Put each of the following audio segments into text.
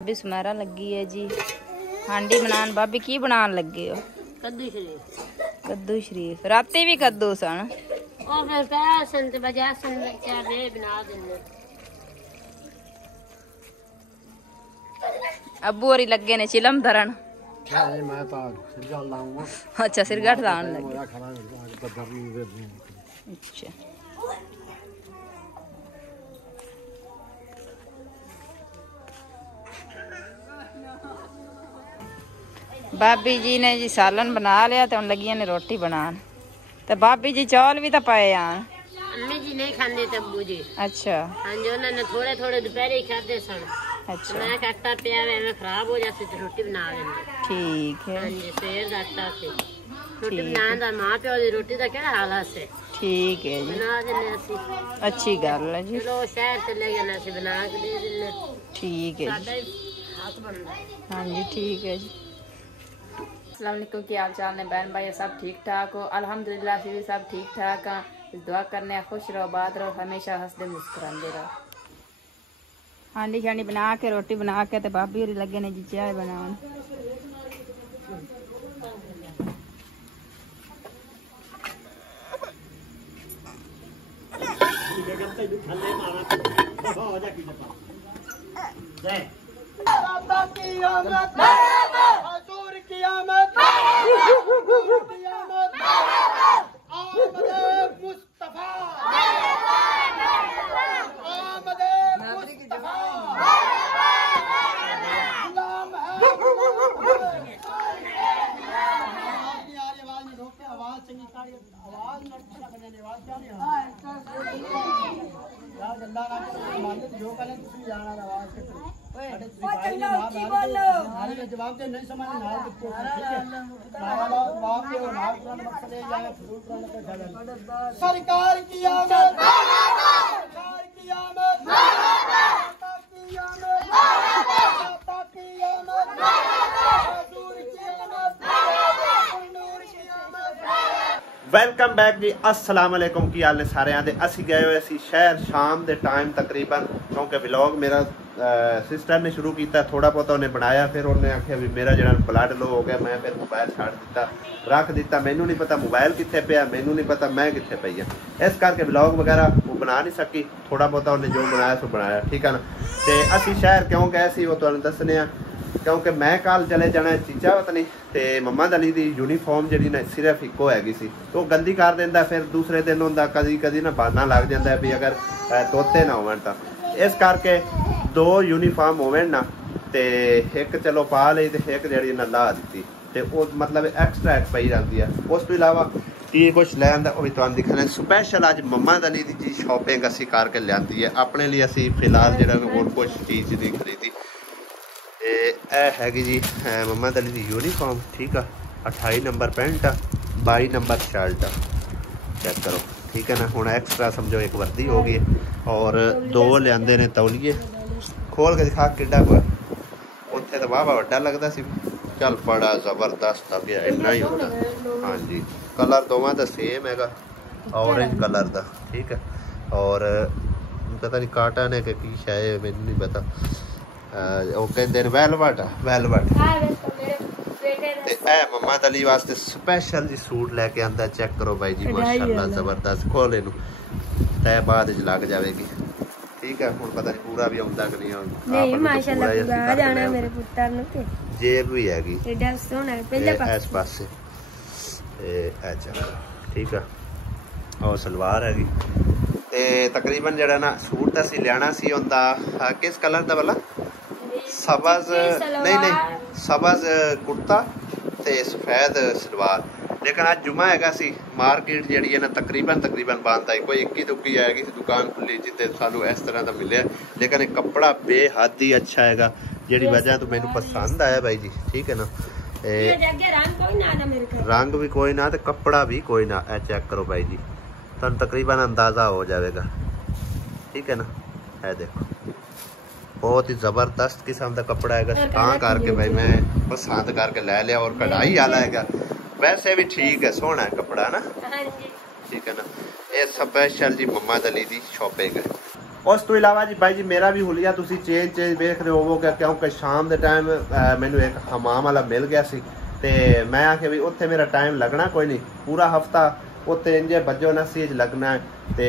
भाभी सुमेरा लगी है जी हांडी बनान। भाभी की बनान लगे हो? कद्दू शरीफ। कद्दू शरीफ राती भी कद्दू सन और फिर पैसन ते बजा सन क्या दे बना देने। अब्बू और लगे ने चिलम धरन। मैं तो सिरगढ़ लाऊंगा। अच्छा सिरगढ़ लान लगे। अच्छा भाभी जी ने जी सालन बना लिया तो लगी ने रोटी बनान। तो भाभी जी चौल भी तो पाए आन। अम्मी जी नहीं खाते थे अब्बू जी। अच्छा हाँ जी उन्होंने थोड़े थोड़े दोपहर ही खाते सन। अच्छा मैं आटा पिया में खराब हो जाती तो रोटी बना लेंगे। ठीक है। हाँ जी सवेर का आटा से रोटी बनाना माँ प्यो की रोटी का क्या हाल है। ठीक है जी बना देने अच्छी गल है जी। चलो शहर चले गए से बना के दे देने। ठीक है जी। हाथ बनना। हाँ जी ठीक है जी। अस्सलाम वालेकुम, क्या हाल चाल ने बहन भाई? सब ठीक ठाक हो? अल्हम्दुलिल्लाह से भी सब ठीक ठाक है। इस दुआ करने खुश रहो, बात रहो, हमेशा हंसते मुस्कुराते रहो। हांडी शांडी बना के रोटी बना के तो भाभी होरी लगे ने जी चाय बनाने। सरकार की आमद, सरकार की आमद, माता की आमद, माता की आमद, हजूर की आमद, नूर की आमद। वेलकम बैक जी। अस्सलाम वालेकुम, की हाल ने सारिਆਂ ਦੇ। ਅਸੀਂ ਗਏ ਹੋਏ ਸੀ ਸ਼ਹਿਰ ਸ਼ਾਮ ਦੇ ਟਾਈਮ ਤਕਰੀਬਨ, ਕਿਉਂਕਿ ਵਲੌਗ ਮੇਰਾ ਸਿਸਟਰ ਨੇ ਸ਼ੁਰੂ ਕੀਤਾ, ਥੋੜਾ ਬਹੁਤਾ ਉਹਨੇ ਬਣਾਇਆ, ਫਿਰ ਉਹਨੇ ਆਖਿਆ ਵੀ ਮੇਰਾ ਜਿਹੜਾ ਬਲੱਡ ਲੋ ਹੋ ਗਿਆ, ਮੈਂ ਫਿਰ ਮੋਬਾਈਲ ਛੱਡ ਦਿੱਤਾ, ਰੱਖ ਦਿੱਤਾ। ਮੈਨੂੰ ਨਹੀਂ ਪਤਾ ਮੋਬਾਈਲ ਕਿੱਥੇ ਪਿਆ, ਮੈਨੂੰ ਨਹੀਂ ਪਤਾ ਮੈਂ ਕਿੱਥੇ ਪਈ ਆ, ਇਸ ਕਰਕੇ ਵਲੌਗ ਵਗੈਰਾ ਉਹ ਬਣਾ ਨਹੀਂ ਸਕੀ। ਥੋੜਾ ਬਹੁਤਾ ਉਹਨੇ ਜੋ ਬਣਾਇਆ ਸੋ ਬਣਾਇਆ, ਠੀਕ ਹੈ ਨਾ। ਤੇ ਅਸੀਂ ਸ਼ਹਿਰ ਕਿਉਂ ਗਏ ਸੀ ਉਹ ਤੁਹਾਨੂੰ ਦੱਸਣੇ ਆ, ਕਿਉਂਕਿ ਮੈਂ ਕੱਲ ਚਲੇ ਜਾਣਾ ਚੀਚਾ ਵਤਨੀ ਤੇ ਮੰਮਾ ਦਲੀ ਦੀ ਯੂਨੀਫਾਰਮ ਜਿਹੜੀ ਨਾ ਸਿਰਫ ਇੱਕੋ ਹੈਗੀ ਸੀ, ਉਹ ਗੰਦੀ ਕਰ ਦਿੰਦਾ। ਫਿਰ ਦੂਸਰੇ ਦਿਨ ਹੁੰਦਾ ਕਦੀ ਕਦੀ ਨਾ ਬਹਾਨਾ ਲੱਗ ਜਾਂਦਾ ਵੀ ਅਗਰ ਤੋਤੇ ਨਾ ਹੋਣ ਤਾਂ, ਇਸ ਕਰਕੇ ਦੋ ਯੂਨੀਫਾਰਮ ਹੋਵਣ ਨਾ ਤੇ ਇੱਕ ਚਲੋ ਪਾ ਲਈ ਤੇ ਇੱਕ ਜਿਹੜੀ ਨਾ ਲਾ ਦਿੱਤੀ, ਤੇ ਉਹ ਮਤਲਬ ਐਕਸਟਰਾ ਇੱਕ ਪਈ ਰਹਿੰਦੀ ਆ। ਉਸ ਤੋਂ ਇਲਾਵਾ ਕੀ ਕੁਛ ਲੈ ਆਂਦਾ ਉਹ ਵੀ ਤੁਹਾਨੂੰ ਦਿਖਾਣਾ। ਸਪੈਸ਼ਲ ਅੱਜ ਮੰਮਾ ਦਲੀ ਦੀ ਜੀ ਸ਼ਾਪਿੰਗ ਅਸੀਂ ਕਰਕੇ ਲਿਆਂਦੀ ਹੈ ਆਪਣੇ ਲਈ। ਅਸੀਂ ਫਿਲਹਾਲ ਜਿਹੜਾ ਹੋਰ ਕੁਛ ਚੀਜ਼ ਨਹੀਂ ਖਰੀਦੀ। ਇਹ ਹੈਗੀ ਜੀ ਮੰਮਾ ਦਲੀ ਦੀ ਯੂਨੀਫਾਰਮ, ਠੀਕ ਆ। 28 ਨੰਬਰ ਪੈਂਟ ਆ, 22 ਨੰਬਰ शर्ट आ, चेक करो, ठीक है ना। हुण एक्स्ट्रा समझो एक वर्दी हो गई और दो लियाते ने तौलीए। खोल के दिखा किड्डा कोई उत्थे तो वाह वड्डा लगता सी, चल बड़ा जबरदस्त आ गया, इन्ना ही होता। हाँ जी कलर दोवां दा सेम हैगा, ऑरेंज कलर दा, ठीक है। और पता नहीं काटन है कि की शायद मैनूं नहीं पता, ਉਹ ਕਹਿੰਦੇ ਨੇ ਵੈਲਵਟ ਤੇ ਇਹ ਮੰਮਾ ਦਲੀ ਵਾਸਤੇ ਸਪੈਸ਼ਲ ਜੀ ਸੂਟ ਲੈ ਕੇ ਆਂਦਾ। ਚੈੱਕ ਕਰੋ ਬਾਈ ਜੀ, ਮਾਸ਼ਾਅੱਲਾ ਜ਼ਬਰਦਸਤ। ਖੋਲ ਇਹਨੂੰ ਤੇ ਬਾਅਦ ਵਿੱਚ ਲੱਗ ਜਾਵੇਗੀ, ਠੀਕ ਹੈ। ਹੁਣ ਪਤਾ ਨਹੀਂ ਪੂਰਾ ਵੀ ਆਉਂਦਾ ਕਿ ਨਹੀਂ ਆਉਂਦਾ। ਨਹੀਂ ਮਾਸ਼ਾਅੱਲਾ ਪੂਰਾ ਜਾਣਾ ਮੇਰੇ ਪੁੱਤਰ ਨੂੰ। ਤੇ ਜੇਬ ਵੀ ਹੈਗੀ ਐਡਾ ਸੋਹਣਾ ਪਹਿਲੇ ਪਾਸੇ, ਇਸ ਪਾਸੇ ਇਹ ਚੱਕ, ਠੀਕ ਆ। ਉਹ ਸਲਵਾਰ ਹੈਗੀ ਤੇ ਤਕਰੀਬਨ ਜਿਹੜਾ ਨਾ ਸੂਟ ਅਸੀਂ ਲੈਣਾ ਸੀ ਉਹਦਾ ਕਿਸ ਕਲਰ ਦਾ ਵਾਲਾ, ਸਬਜ਼ ਨਹੀਂ ਸਬਜ਼ ਕੁੜਤਾ ਤੇ ਸਫੈਦ ਸਲਵਾਰ। ਲੇਕਿਨ ਅੱਜ ਜੁਮਾ ਹੈਗਾ ਸੀ, ਮਾਰਕੀਟ ਜਿਹੜੀ ਹੈ ਨਾ ਤਕਰੀਬਨ ਬੰਦ ਆਈ, ਕੋਈ 21 ਹੈਗੀ ਸੀ ਦੁਕਾਨ ਖੁੱਲੀ ਜਿੱਥੇ ਸਾਨੂੰ ਇਸ ਤਰ੍ਹਾਂ ਦਾ ਮਿਲਿਆ। ਲੇਕਿਨ ਇਹ ਕੱਪੜਾ ਬੇਹੱਦ ਹੀ ਅੱਛਾ ਹੈਗਾ, ਜਿਹੜੀ ਵਜ੍ਹਾ ਤੋਂ ਮੈਨੂੰ ਪਸੰਦ ਆਇਆ ਬਾਈ ਜੀ, ਠੀਕ ਹੈ ਨਾ। रंग भी कोई ना तो कपड़ा भी कोई ना। ए चेक करो भाई जी, तुम तकरीबन अंदाजा हो जाएगा, ठीक है ना। है देखो बहुत ही जबरदस्त किस्म का कपड़ा है, कहाँ करके भाई मैं पसंद करके ले लिया। और कढ़ाई वाला है, वैसे भी ठीक है, सोहना है कपड़ा ना, ठीक है ना। ये स्पेशल जी मम्मा दली दी शॉपिंग है। ਉਸ ਤੋਂ ਇਲਾਵਾ ਜੀ ਬਾਈ ਜੀ ਮੇਰਾ ਵੀ ਹੁਲੀਆ ਤੁਸੀਂ ਚੇਂਜ ਵੇਖ ਰਹੇ ਹੋਵੋਗੇ ਕਿਉਂਕਿ ਸ਼ਾਮ ਦੇ ਟਾਈਮ ਮੈਨੂੰ ਇੱਕ ਹਮਾਮ ਵਾਲਾ ਮਿਲ ਗਿਆ ਸੀ ਤੇ ਮੈਂ ਆਖਿਆ ਵੀ ਉੱਥੇ ਮੇਰਾ ਟਾਈਮ ਲੱਗਣਾ ਕੋਈ ਨਹੀਂ, ਪੂਰਾ ਹਫਤਾ ਉੱਥੇ ਇੰਜੇ ਬੱਜੋ ਨਸੀ ਚ ਲੱਗਣਾ ਤੇ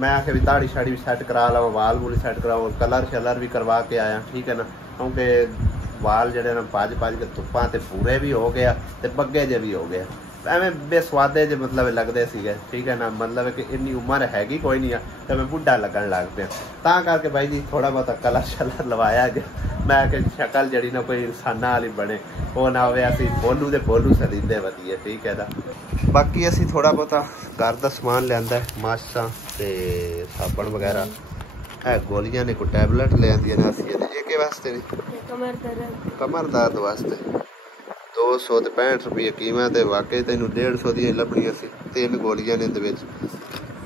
मैं आखे भी दाढ़ी शाड़ी भी सैट करा लवा, वाल वूल सैट कराओ, कलर शलर भी करवा के आया, ठीक है ना, क्योंकि वाल जड़े ना भज के धुप्पां ते पूरे भी हो गया ते बग्गे जे भी हो गया, एवें बेसवादे जे मतलब लगते सीगे, ठीक है ना, मतलब कि इन्नी उम्र हैगी कोई नहीं है तो मैं बुढ़ा लगन लग पिया, तां करके भाई जी थोड़ा बहुत कलर शलर लवाया जे मैं कि शक्ल जड़ी ना कोई इंसाना वाली बने वो ना होवे, असीं बोलू ते बोलू सरींदे वधिए, ठीक है ना। बाकी असीं थोड़ा बहुता घर दा समान लिआंदा है, माशां ते साबण वगैरह है, गोलियां ने कोई टैबलेट ले आंदियां ने असीं ये के वास्ते ने कमर दर्द वास्ते 265 रुपये कीमत है, वाकई तैनूं 150 दी लभणियां सी, 3 गोलियां ने दे विच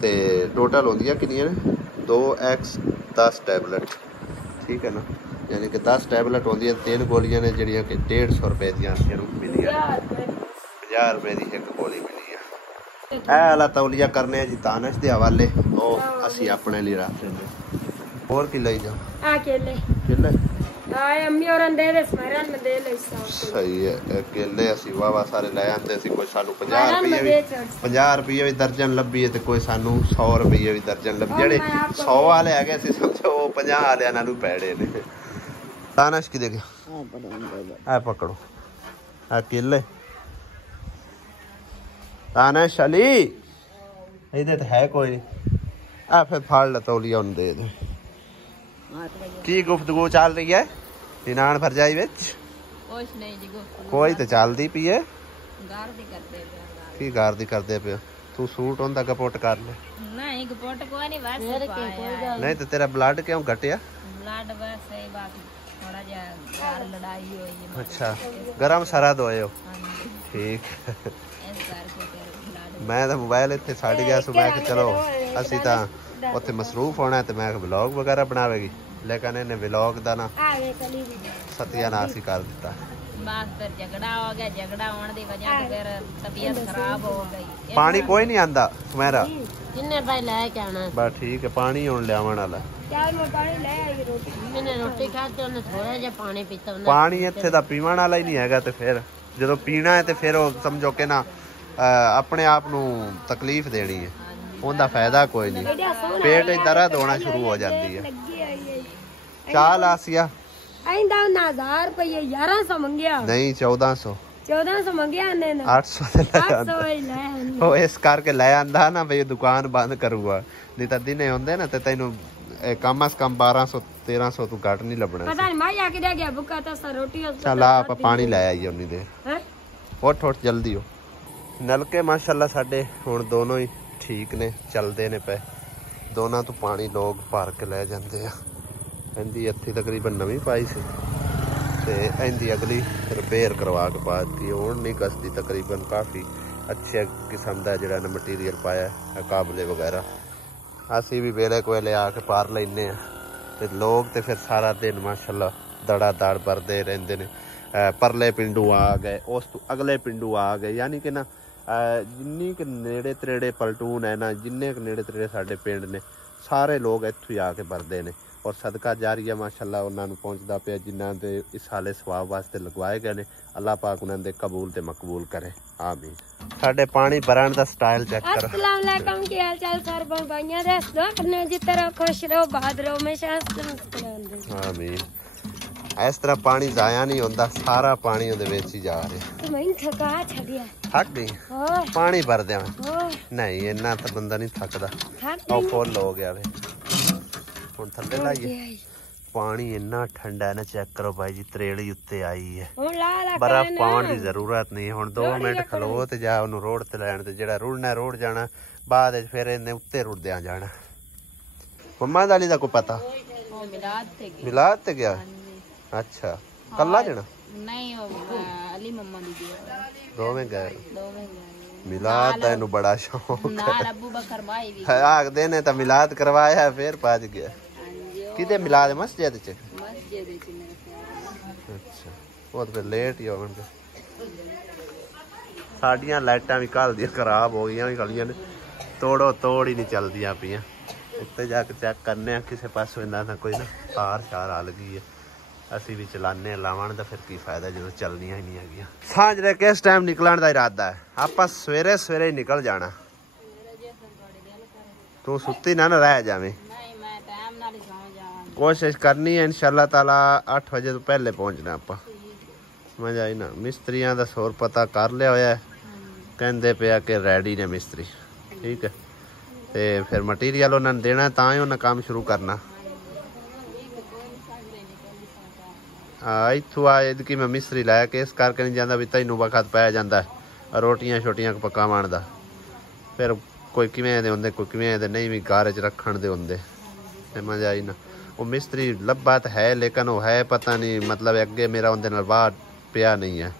ते टोटल होंदियां किन्नियां ने 2x 10 टैबलेट, ठीक है ना, यानी कि 10 टैबलेट होंदियां, 3 गोलियां ने जिहड़ियां कि 150 रुपये दियां मिलियां, 50 रुपये की एक गोली मिली है। ਇਹ ਵਾਲਾ ਤੌਲੀਆ ਕਰਨੇ ਜੀ ਤਾਨਸ਼ ਦੇ ਹਵਾਲੇ, ਉਹ ਅਸੀਂ ਆਪਣੇ ਲਈ ਰੱਖ ਲੈਂਦੇ। ਹੋਰ ਕੀ ਲਈ ਜਾ ਆ ਕੇਲੇ ਆ ਅੰਮੀ ਔਰਾਂ ਦੇ ਸਮਰਨ ਦੇ ਲਈ ਸਹੀ ਹੈ, ਕੇਲੇ ਅਸੀਂ ਵਾਵਾ ਸਾਰੇ ਲੈ ਆਂਦੇ ਸੀ, ਕੋਈ ਸਾਨੂੰ 50 ਰੁਪਏ ਵੀ ਦਰਜਨ ਲੱਭੀ ਤੇ ਕੋਈ ਸਾਨੂੰ 100 ਰੁਪਏ ਵੀ ਦਰਜਨ ਲੱਭੀ, ਜਿਹੜੇ 100 ਵਾਲੇ ਹੈਗੇ ਸੀ ਸਮਝੋ ਉਹ 50 ਵਾਲਿਆਂ ਨਾਲੋਂ ਪੈੜੇ ਨੇ। ਤਾਨਸ਼ ਕੀ ਦੇ ਗਿਆ ਆ ਪਕੜੋ ਆ ਕੇਲੇ, तानश अली इधर तो है कोई नहीं, आ फिर फाड़ ला तौलिया उन दे दे। की गुफ्तगू चल रही है निनान भरजाई विच? कुछ नहीं जी, गुफ्तगू कोई तो चलदी पई है, गार दी करदे पे, की गार दी करदे पे, तू सूट होंदा गपोट कर ले। नहीं गपोट कोई नहीं, बस पाया नहीं तो तेरा ब्लड क्यों घटिया? ब्लड बस सही बात, थोड़ा जा गार लड़ाई हुई है। अच्छा गरम सरद होए हो, ठीक। मैं तो मोबाइल इत्थे छड़ गया सो, मैं कि चलो असी तां उत्थे मसरूफ होना ते मैं व्लॉग वगैरह बनावेगी, लेकिन इन्हें व्लॉग दा ना सत्यानाश ही कर दिता। बस फिर झगड़ा हो गया, झगड़ा होने दी वजह से फिर तबीयत खराब हो गई। पानी कोई नहीं आंदा मेरा, किन्ने भाई ले के आना बस ठीक है, पानी हुण लियावण वाला, यार मैं पानी ले आई रोटी, मैंने रोटी खाती उन्हें थोड़ा जिहा पानी पीता, पानी इत्थे दा पीवण वाला ही नहीं हैगा, ते फिर जदों पीना है ते फिर समझो कि ना अपने आप नू तकलीफ देनी है, उनका फायदा कोई नहीं, पेट दर्द होना शुरू हो जाती है। चाल आसिया 1000 रुपये 1100 मंगया, नहीं 1400 मंगया ने 800 वो इस करके ले आंदा ना भाई दुकान बंद करूगा, नहीं तो दिने होंदे ना ते तैनू कम से कम 1200-1300 तू घट नहीं लभना। पता नहीं मैं आके दे गया भूखा था रोटी, चल आप पानी ले आई उन्नी देर, उठ जल्दी हो। नलके माशाल्लाह साडे हुण दोनों ही ठीक ने, चलते ने पे, दोनों तो पानी लोग भर के ले जाते हैं। इनकी इत्थे तकरीबन नवीं पाई सी ते इनकी अगली रिपेयर करवा के पा दी, हुण नहीं कसदी, तकरीबन काफ़ी अच्छे किस्म का जिहड़ा ना मटीरियल पाया है, काबले वगैरह असी भी वेले कोले आके पार लैने ते लोग ते फिर सारा दिन माशाल्लाह दड़ा दड़ भरते रहंदे ने। परले पिंडू आ गए, उस तो अगले पिंडू आ गए, यानी कि ना जिन्नी के नेड़े त्रेड़े पलटून है ना, जिन्ने के नेड़े त्रेड़े साडे पिंड ने, सारे लोग इत्थों ही आके भरदे ने, और सदका जारिया माशाल्लाह उन्होंने पहुँचता पे, जिन्हों के इस साले सवाब वास्ते लगवाए गए ने, अल्लाह पाक उन्होंने कबूल ते मकबूल करे, आमीन। साडे पानी भरन दा स्टाइल चेक करो। अस्सलाम वालेकुम, की हाल चाल सर भाइयों दे, दुआ करने जी तरह खुश रहो, बाद रहो, हमेशा आमीन। इस तरह पानी जाया नहीं होता, सारा पानी उहदे विच ही जा रहा। मैं थका छड़िया, थक गई पानी भर दिया नहीं, इन्ना तो बंदा नहीं थकदा, और फुल हो गया वे हुण थल्ले लाइए। पानी इन्ना ठंडा है ना, चेक करो भाई जी, त्रेड़ी उत्ते आई है, बर्फ पाउण की जरूरत नहीं। हुण 2 मिनट खलो ते जा उन्नू रोड ते लैण, ते जेड़ा रुड़ना रोड जाना, बाद विच फिर इन्ने उत्ते रुड़दियां जाना। मम्मा दा अली दा कोई पता? मिलाद ते गया, अच्छा कल्ला जाना? नहीं अली मम्मा दी दोवें गए, मिलाद दा इनू बड़ा शौक नाल अबू बकर भाई भी आखदे ने, तां मिलाद करवाया फिर भज गया। किदे मिलाद? मस्जिद च? मस्जिद च मेरे ख्याल। अच्छा वो तो फिर लेट ही होणगे। साडियां लाइटां भी कल दी खराब हो गईयां, गलियां ने तोड़ो तोड़ ही नहीं चलदियां पियां। उत्ते जाके चेक करने किसी पासों इन्ना ना कोई ना तार शार आ लगी है असी भी चलाने लावन तो फिर की फायदा जो चलनिया ही नहीं है। सांझ किस टाइम निकलने का इरादा है? आप सवेरे सवेरे ही निकल जाना। तू सुती ना रह जावे, कोशिश करनी है इंशाल्लाह ताला 8 बजे तो पहले पहुंचना। आप मजा आई ना। मिस्त्रियों का सोर पता कर लिया होया, कहते पे कि रेडी ने मिस्त्री, ठीक है। तो फिर मटीरियल उन्होंने देना ता ही उन्हें काम शुरू करना। इतों आदकी मैं मिस्त्री लाया कि इस करके नहीं जाता भी तैनू वक्त पै जाता रोटियां छोटियां पकावन का। फिर कोई किवें दे होंदे कोई किवें दे नहीं भी घर च रखण दे होंदे। मजा आई ना। वो मिस्त्री लब्भा तो है लेकिन वो है पता नहीं मतलब अगे मेरा उनके नाल वाह पिया नहीं है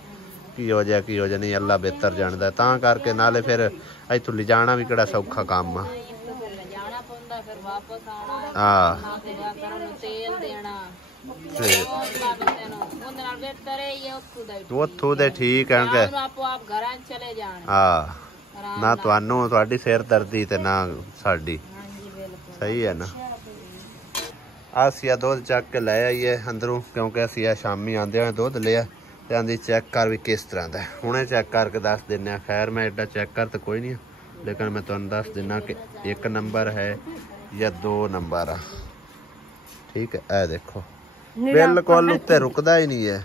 की हो जाए नहीं अल्लाह बेहतर जानता है। तां करके नाले फिर इतों ले जाना भी किहड़ा सौखा काम आ। हाँ उथों दे ठीक है हाँ ना तुहानू तुहाडी सिर दर्दी ते ना साडी, सही है ना। असिया दुध चक के लै आईए अंदरों क्योंकि असिया शामी आंदे दुध लिया ते आंदी चेक कर भी किस तरह का हुणे चेक करके दस दिने। खैर मैं एडा चेक कर तो कोई नहीं लेकिन मैं तुहानू दस दिना कि 1 नंबर है या 2 नंबर आ, ठीक है। ए देखो बिल्कुल उत्ते रुकदा ही नहीं है,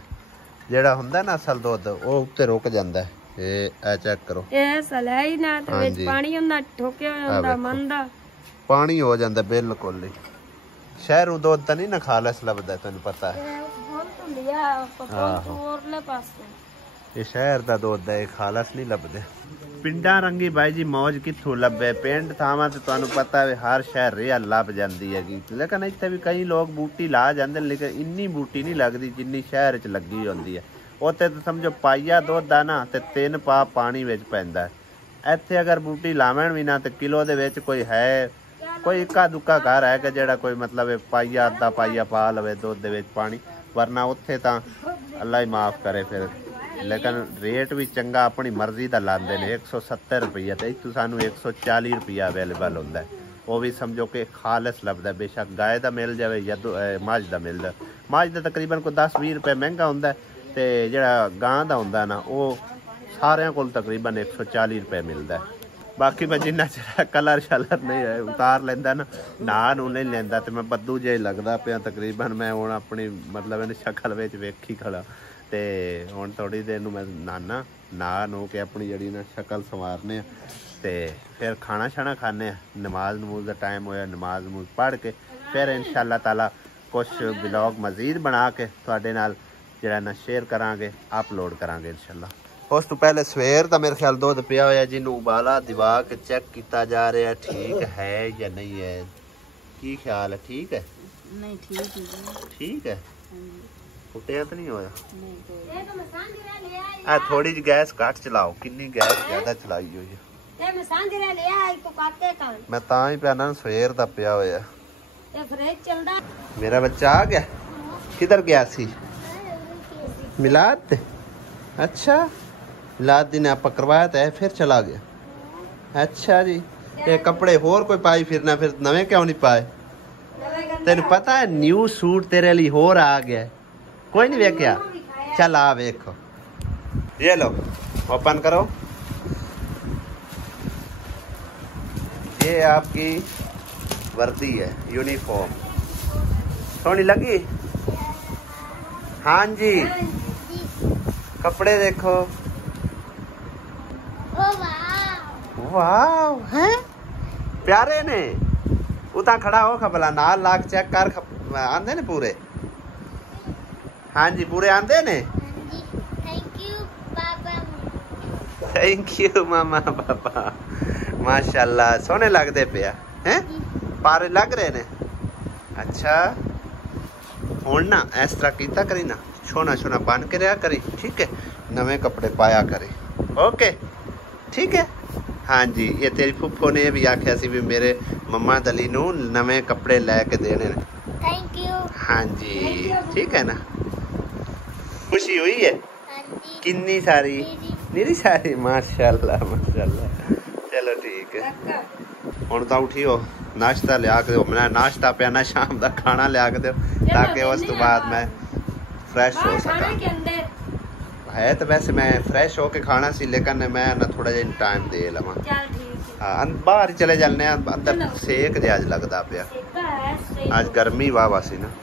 जेड़ा हुंदा ना असल दुध वो उत्ते रुक जांदा है। ए चेक करो ए सलाई ना ते विच पानी हुंदा ठोके हुंदा मंदा पानी हो जांदा बिल्कुल ही। शहरों दुध तो नहीं ना खालस लभदा तैनूं पता है। ये शहर का दुध है खालस नहीं लभदे। पिंडा रंगी बाई जी मौज कित्थों लभे? पिंड थावां ते तुहानूं पता है हर शहर रेहा लभ जांदी हैगी लेकिन इत्थे भी कई लोग बूटी ला जांदे लेकिन इन्नी बूटी नहीं लगदी जिन्नी शहर च लगी होंदी है। उत्थे तो समझो पाइया दुध आ ना ते 3 पा पानी विच पैंदा है। इत्थे अगर बूटी लावण भी ना ते किलो दे विच कोई है कोई इक्का दुक्का घर है कि जेड़ा कोई मतलब पाइया अद्धा पाइया पा लवे दुध दे विच पानी, वरना उत्थे तां अल्लाह ही माफ़ करे फिर। लेकिन रेट भी चंगा अपनी मर्जी का लाते हैं 170 रुपया तो इतों सानू 140 रुपया अवेलेबल होंदा है। वो भी समझो कि खालस लभदा है। बेशक गाय का मिल जाए या मझ का मिल जाए, मझ का तकरीबन कोई 10-20 रुपये महंगा होंदा है तो जिहड़ा गां का होंदा ना वो सारिਆਂ कोल तकरीबन 140 रुपये मिलता है। बाकी मैं जिन्ना चिर कलर शलर नहीं उतार लेंदा ना नू नहीं लेंदा तो मैं बद्दू जिहा लगदा पिया तकरीबन। मैं हुण अपनी मतलब इहदी शक्ल विच वेखी खड़ा ते हुण थोड़ी देर नूं मैं नहा नू के अपनी जिहड़ी ना शक्ल संवारने ते फिर खाना शाना खाने नमाज नमूज का टाइम होया नमाज नमूज पढ़ के फिर इंशाअल्लाह ताला कुछ ब्लॉग मजीद बना के तुहाडे नाल जिहड़ा ना शेयर करांगे अपलोड करांगे इंशाअल्लाह। उस तो पहले सवेर का मेरे ख्याल दुध पिया होया जिन्होंने उबाला दिवा के चेक किया जा रहा है ठीक है या नहीं है, की ख्याल है? ठीक है नहीं ठीक है फुटिया तो नहीं होया? आ थोड़ी जी गैस काट चलाओ, किन्नी गैस ज्यादा चलाई हुई है। मैं ता ही पिया सवेर का पिया होया। मेरा बच्चा आ गया? किधर गया सी? मिलाद? अच्छा मिलाद दिन आप करवाया था फिर चला गया। अच्छा जी ये कपड़े होर कोई पाई फिरना फिर नवे क्यों नहीं पाए? तेन पता है न्यू सूट तेरे लिए होर आ गया है, कोई नहीं वेख्या? चल आ वेखो, ये लो ओपन करो। ये आपकी वर्दी है यूनिफॉर्म, सोनी लगी? हाँ जी कपड़े देखो। वाह हैं प्यारे ने उता खड़ा हो खबला नाल लाख चेक कर आंदे ने पूरे? हाँ जी पूरे आंदे ने। थैंक यू मामा पापा माशाल्लाह सोने लगते पे हैं पारे लग रहे ने। अच्छा हुण ना इस तरह कीता करी ना छोना छोना बन के रहा करी, ठीक है? नवे कपड़े पाया करी, ओके ठीक है? हाँ जी ये तेरी फुफो ने भी आख्या सी भी मेरे मम्मा दली नू नवे कपड़े लैके देने ने। Thank you. हाँ जी ठीक है ना, खुशी हुई है? कितनी सारी? मेरी सारी माशाल्लाह माशाल्लाह। चलो ठीक है ਹੁਣ ਤਾਂ ਉਠਿਓ ਨਾਸ਼ਤਾ ਲਿਆ ਕੇ ਦਿਓ ਮੈਂ ਨਾਸ਼ਤਾ ਪਿਆਣਾ ਸ਼ਾਮ ਦਾ ਖਾਣਾ ਲਿਆ ਕੇ ਦਿਓ ਤਾਂ ਕਿ ਉਸ ਤੋਂ ਬਾਅਦ ਮੈਂ फ्रेश हो सका है तो वैसे मैं फ्रेश होके खाना सी लेकिन मैं ना थोड़ा जिहा टाइम दे लवां हाँ बाहर ही चले जाने अंदर सेक जिहा लगदा पिया आज गर्मी वाह सी ना